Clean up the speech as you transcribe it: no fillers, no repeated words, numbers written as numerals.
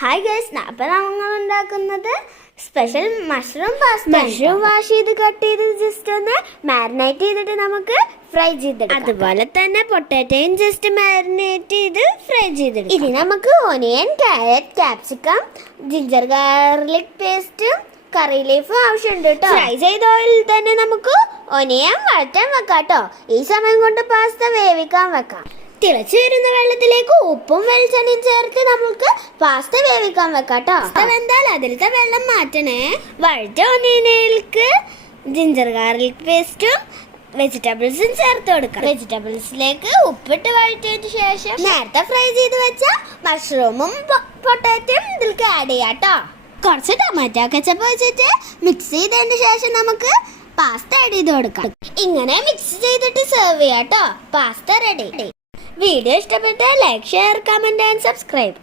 Hi guys, അപ്പോൾ നമ്മൾ ഉണ്ടാക്കുന്നത് special mushroom pasta. Mushroom wash ചെയ്ത് കട്ട് ചെയ്ത് ജസ്റ്റ് ഒന്ന് മാരിനേറ്റ് ചെയ്തിട്ട് നമുക്ക് ഫ്രൈ ചെയ്തെടുക്കാം. അതുപോലെ തന്നെ പൊട്ടാറ്റോയും ജസ്റ്റ് മാരിനേറ്റ് ചെയ്ത് ഫ്രൈ ചെയ്തെടുക്കാം. ഇനി നമുക്ക് onion, carrot, capsicum, ginger garlic പേസ്റ്റും കറി ലീഫും ആവശ്യമുണ്ട് കേട്ടോ. ഫ്രൈ ചെയ്ത ഓയിൽ തന്നെ നമുക്ക് ഓനിയൻ വഴറ്റാൻ വെക്കാം കേട്ടോ. ഈ സമയം കൊണ്ട് പാസ്ത വേവിക്കാൻ വെക്കാം. തിളച്ചു വരുന്ന വെള്ളത്തിലേക്ക് ഉപ്പും വെളിച്ചെണ്ണയും ചേർത്ത് നമുക്ക് പാസ്ത വേവിക്കാൻ വെക്കാം കേട്ടോ. വെന്താൽ അതിലത്തെ വെള്ളം മാറ്റണേ. വഴറ്റ ഓനിയനിലേക്ക് ജിഞ്ചർ ഗാർലിക് പേസ്റ്റും വെജിറ്റബിൾസും ചേർത്ത് കൊടുക്കാം. വെജിറ്റബിൾസിലേക്ക് ഉപ്പിട്ട് വഴറ്റിയതിന് ശേഷം നേരത്തെ ഫ്രൈ ചെയ്ത് വെച്ച മഷ്റൂമും പൊട്ടാറ്റോയും ഇതിലേക്ക് ആഡ് ചെയ്യാം കേട്ടോ. കുറച്ച് ടൊമാറ്റോ കെച്ചപ്പ് വെച്ചിട്ട് മിക്സ് ചെയ്തതിന് ശേഷം നമുക്ക് പാസ്ത ആഡ് ചെയ്ത് കൊടുക്കാം. ഇങ്ങനെ മിക്സ് ചെയ്തിട്ട് സെർവ് ചെയ്യാം കേട്ടോ. Pasta ready. വീഡിയോ ഇഷ്ടപ്പെട്ടാൽ like, share, comment and subscribe.